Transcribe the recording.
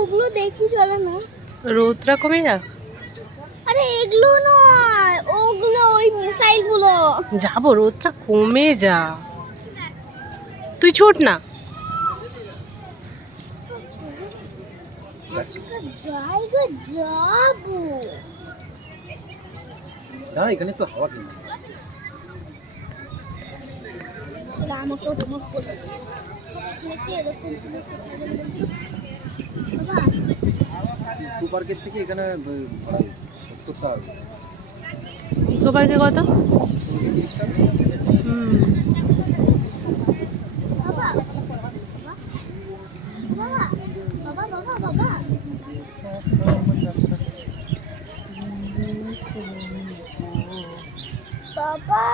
ওগুলো দেখি চলো না। রোদটা কমে যাক। আরে এগুলো নয়, ওগুলো ওই মিসাইল গুলো। যাবো, রোদটা কমে যা, তুই ছোট না। জায়গা যাবো না, এখানে তো হাওয়া কিনে আমাকেও তোমার বলে এরকম ছিল। ইকো পার্কের থেকে এখানে করতে হবে। ইকো পার্কে কত? 30 টাকা। বাবা বাবা বাবা বাবা বাবা বাবা